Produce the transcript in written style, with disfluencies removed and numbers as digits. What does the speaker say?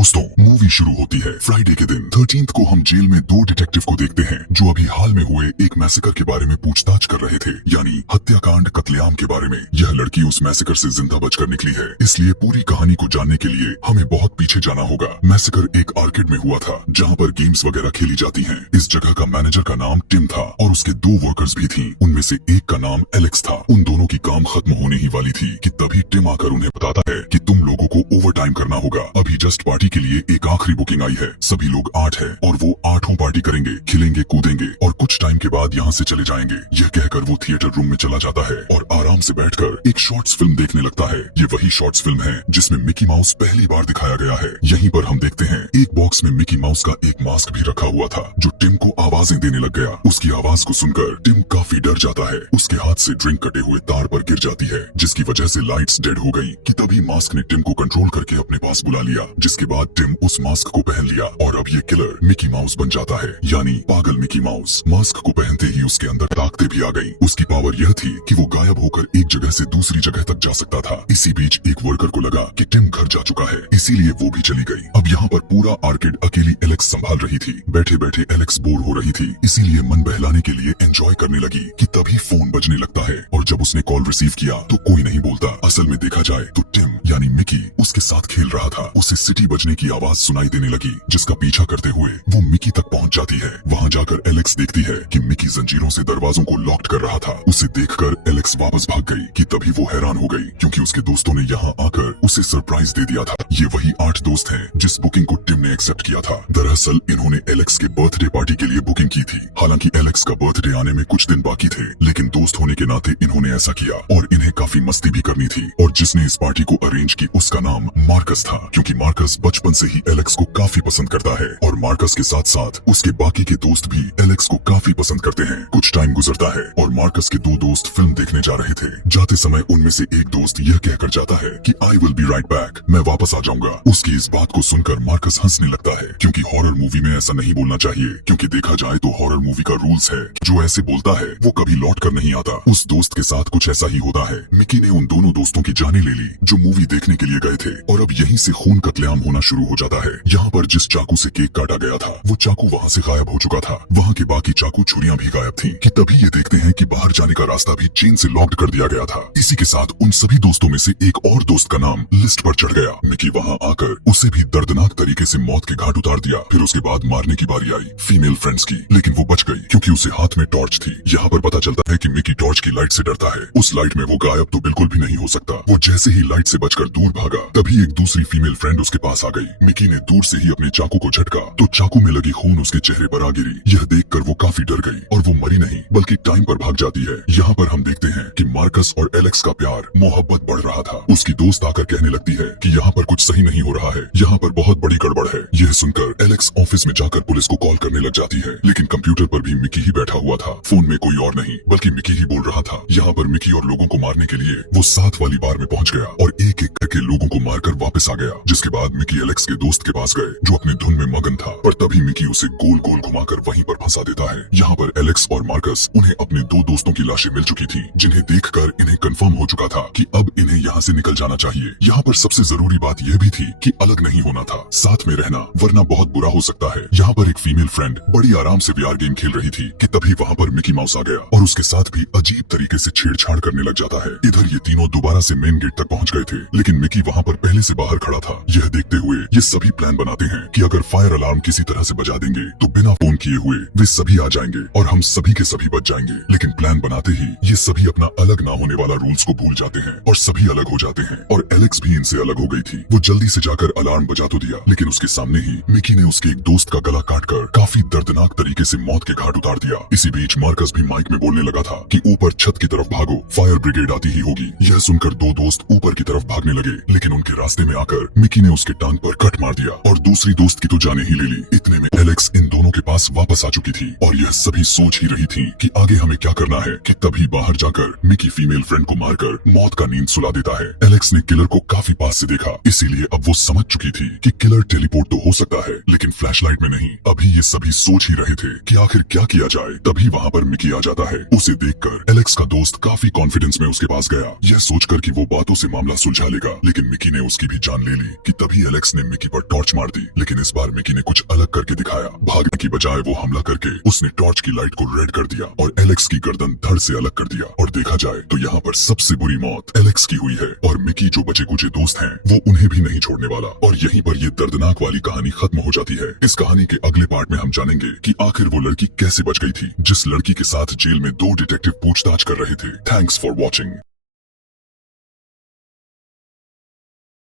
दोस्तों, मूवी शुरू होती है फ्राइडे के दिन 13th को हम जेल में दो डिटेक्टिव को देखते हैं जो अभी हाल में हुए एक मैसेकर के बारे में पूछताछ कर रहे थे, यानी हत्याकांड कत्लेआम के बारे में। यह लड़की उस मैसेकर से जिंदा बचकर निकली है, इसलिए पूरी कहानी को जानने के लिए हमें बहुत पीछे जाना होगा। मैसेकर एक आर्केड में हुआ था जहाँ पर गेम्स वगैरह खेली जाती हैं। इस जगह का मैनेजर का नाम टिम था और उसके दो वर्कर्स भी थी। उनमें से एक का नाम एलेक्स था। उन दोनों की काम खत्म होने ही वाली थी कि तभी टिम आकर उन्हें बताता है कि तुम लोगों को ओवर टाइम करना होगा। अभी जस्ट पार्टी के लिए एक आखिरी बुकिंग आई है। सभी लोग 8 है और वो 8 पार्टी करेंगे, खिलेंगे, कूदेंगे और कुछ टाइम के बाद यहाँ से चले जाएंगे। यह कहकर वो थिएटर रूम में चला जाता है और आराम से बैठकर एक शॉर्ट्स फिल्म देखने लगता है। ये वही शॉर्ट्स फिल्म है जिसमें मिकी माउस पहली बार दिखाया गया है। यहीं पर हम देखते हैं एक बॉक्स में मिकी माउस का एक मास्क भी रखा हुआ था जो टिम को आवाजें देने लग गया। उसकी आवाज को सुनकर टिम काफी डर जाता है। उसके हाथ से ड्रिंक कटे हुए तार पर गिर जाती है जिसकी वजह से लाइट्स डेड हो गई कि तभी मास्क ने टिम को कंट्रोल करके अपने पास बुला लिया। जिसके बाद टिम उस मास्क को पहन लिया और अब ये किलर मिकी माउस बन जाता है, यानी पागल मिकी माउस। मास्क को पहनते ही उसके अंदर ताकतें भी आ गई। उसकी पावर यह थी कि वो गायब होकर एक जगह से दूसरी जगह तक जा सकता था। इसी बीच एक वर्कर को लगा कि टिम घर जा चुका है, इसीलिए वो भी चली गई। अब यहाँ पर पूरा आर्केड अकेली एलेक्स संभाल रही थी। बैठे बैठे एलेक्स बोर हो रही थी, इसीलिए मन बहलाने के लिए एंजॉय करने लगी कि तभी फोन बजने लगता है और जब उसने कॉल रिसीव किया तो कोई नहीं बोलता। असल में देखा जाए तो टिम यानी मिकी उसके साथ खेल रहा था। उसे सिटी बजने की आवाज सुनाई देने लगी जिसका पीछा करते हुए वो मिकी तक पहुंच जाती है। वहां जाकर एलेक्स देखती है कि मिकी जंजीरों से दरवाजों को लॉक्ड कर रहा था। उसे देखकर एलेक्स वापस भाग गई कि तभी वो हैरान हो गई क्योंकि उसके दोस्तों ने यहाँ आकर उसे सरप्राइज दे दिया था। ये वही 8 दोस्त हैं जिस बुकिंग को टिम ने एक्सेप्ट किया था। दरअसल इन्होंने एलेक्स के बर्थडे पार्टी के लिए बुकिंग की थी। हालांकि एलेक्स का बर्थडे आने में कुछ दिन बाकी थे, लेकिन दोस्त होने के नाते इन्होंने ऐसा किया और इन्हें काफी मस्ती भी करनी थी। और जिसने इस पार्टी को अरेंज की उसका नाम मार्कस था क्योंकि मार्कस बचपन से ही एलेक्स को काफी पसंद करता है और मार्कस के साथ साथ उसके बाकी के दोस्त भी एलेक्स को काफी पसंद करते हैं। कुछ टाइम गुजरता है और मार्कस के 2 दोस्त फिल्म देखने जा रहे थे। जाते समय उनमें से एक दोस्त यह कहकर जाता है कि I will be right back, मैं वापस आ जाऊंगा। उसकी इस बात को सुनकर मार्कस हंसने लगता है क्योंकि हॉरर मूवी में ऐसा नहीं बोलना चाहिए, क्योंकि देखा जाए तो हॉरर मूवी का रूल्स है जो ऐसे बोलता है वो कभी लौट कर नहीं आता। उस दोस्त के साथ कुछ ऐसा ही होता है। मिकी ने उन दोनों दोस्तों की जाने ले ली जो मूवी देखने के लिए गए थे और अब यहीं से खून कत्लेआम होना शुरू हो जाता है। यहाँ पर जिस चाकू से केक काटा गया था वो चाकू वहाँ से गायब हो चुका था। वहाँ के बाकी चाकू छुरियां भी गायब थी कि तभी ये देखते हैं कि बाहर जाने का रास्ता भी चेन से लॉक्ड कर दिया गया था। इसी के साथ उन सभी दोस्तों में से एक और दोस्त का नाम लिस्ट पर चढ़ गया। मिकी वहाँ आकर उसे भी दर्दनाक तरीके से मौत के घाट उतार दिया। फिर उसके बाद मारने की बारी आई फीमेल फ्रेंड्स की, लेकिन वो बच गई क्योंकि उसे हाथ में टॉर्च थी। यहाँ पर पता चलता है कि मिकी टॉर्च की लाइट से डरता है। उस लाइट में वो गायब तो बिल्कुल भी नहीं हो सकता। वो जैसे ही लाइट से बचकर दूर भागा तभी एक दूसरी फीमेल फ्रेंड उसके पास आ गई। मिकी ने दूर से ही अपने चाकू को झटका तो चाकू में लगी खून उसके चेहरे पर आ गिरी। यह देखकर वो काफी डर गई और वो मरी नहीं बल्कि टाइम पर भाग जाती है। यहाँ पर हम देखते हैं कि मार्कस और एलेक्स का प्यार मोहब्बत बढ़ रहा था। उसकी दोस्त आकर कहने लगती है कि यहाँ पर कुछ सही नहीं हो रहा है, यहाँ पर बहुत बड़ी गड़बड़ है। यह सुनकर एलेक्स ऑफिस में जाकर पुलिस को कॉल करने लग जाती है, लेकिन कंप्यूटर पर भी मिकी ही बैठा हुआ था। फोन में कोई और नहीं बल्कि मिकी ही बोल रहा था। यहाँ पर मिकी और लोगों को मारने के लिए वो 7 वाली बार में पहुँच गया और एक एक करके लोगों को मारकर वापस आ गया। जिसके बाद मिकी एलेक्स के दोस्त के पास गए जो अपने धुन में मगन था, पर तभी मिकी उसे गोल गोल घुमाकर वहीं पर फंसा देता है। यहाँ पर एलेक्स और मार्कस उन्हें अपने 2 दोस्तों की लाशें मिल चुकी थी जिन्हें देखकर इन्हें कंफर्म हो चुका था कि अब इन्हें यहाँ से निकल जाना चाहिए। यहाँ पर सबसे जरूरी बात यह भी थी कि अलग नहीं होना था, साथ में रहना, वरना बहुत बुरा हो सकता है। यहाँ पर एक फीमेल फ्रेंड बड़ी आराम से VR गेम खेल रही थी कि तभी वहाँ पर मिकी माउस आ गया और उसके साथ भी अजीब तरीके से छेड़छाड़ करने लग जाता है। इधर ये तीनों दोबारा से मेन गेट तक पहुँच गए थे, लेकिन मिकी वहाँ पर पहले से बाहर खड़ा था। यह देखते हुए ये सभी प्लान बनाते हैं कि अगर फायर अलार्म किसी तरह से बजा देंगे तो बिना फोन किए हुए वे सभी आ जाएंगे और हम सभी के सभी बच जाएंगे। लेकिन प्लान बनाते ही ये सभी अपना अलग ना होने वाला रूल्स को भूल जाते हैं और सभी अलग हो जाते हैं और एलेक्स भी इनसे अलग हो गई थी। वो जल्दी से जाकर अलार्म बजा तो दिया, लेकिन उसके सामने ही मिकी ने उसके एक दोस्त का गला काटकर काफी दर्दनाक तरीके से मौत के घाट उतार दिया। इसी बीच मार्कस भी माइक में बोलने लगा था कि ऊपर छत की तरफ भागो, फायर ब्रिगेड आती ही होगी। यह सुनकर 2 दोस्त ऊपर की तरफ भागने लगे, लेकिन उनके रास्ते में आकर मिकी ने उसके टांग पर कट मार दिया और दूसरी दोस्त की तो जाने ही ले ली। इतने में एलेक्स इन दोनों के पास वापस आ चुकी थी और यह सभी सोच ही रही थी कि आगे हमें क्या करना है कि तभी बाहर जाकर मिकी फीमेल फ्रेंड को मारकर मौत का नींद सुला देता है। एलेक्स ने किलर को काफी पास से देखा, इसीलिए अब वो समझ चुकी थी कि किलर टेलीपोर्ट तो हो सकता है लेकिन फ्लैशलाइट में नहीं। अभी ये सभी सोच ही रहे थे कि आखिर क्या किया जाए, तभी वहाँ पर मिकी आ जाता है। उसे देखकर एलेक्स का दोस्त काफी कॉन्फिडेंस में उसके पास गया, यह सोचकर कि वो बातों से मामला सुलझा डालेगा, लेकिन मिकी ने उसकी भी जान ले ली कि तभी एलेक्स ने मिकी पर टॉर्च मार दी। लेकिन इस बार मिकी ने कुछ अलग करके दिखाया। भागने की बजाय वो हमला करके उसने टॉर्च की लाइट को रेड कर दिया और एलेक्स की गर्दन धड़ से अलग कर दिया। और देखा जाए तो यहाँ पर सबसे बुरी मौत एलेक्स की हुई है और मिकी जो बचे कुचे दोस्त हैं वो उन्हें भी नहीं छोड़ने वाला। और यहीं पर ये दर्दनाक वाली कहानी खत्म हो जाती है। इस कहानी के अगले पार्ट में हम जानेंगे कि आखिर वो लड़की कैसे बच गई थी जिस लड़की के साथ जेल में 2 डिटेक्टिव पूछताछ कर रहे थे। Thanks for watching.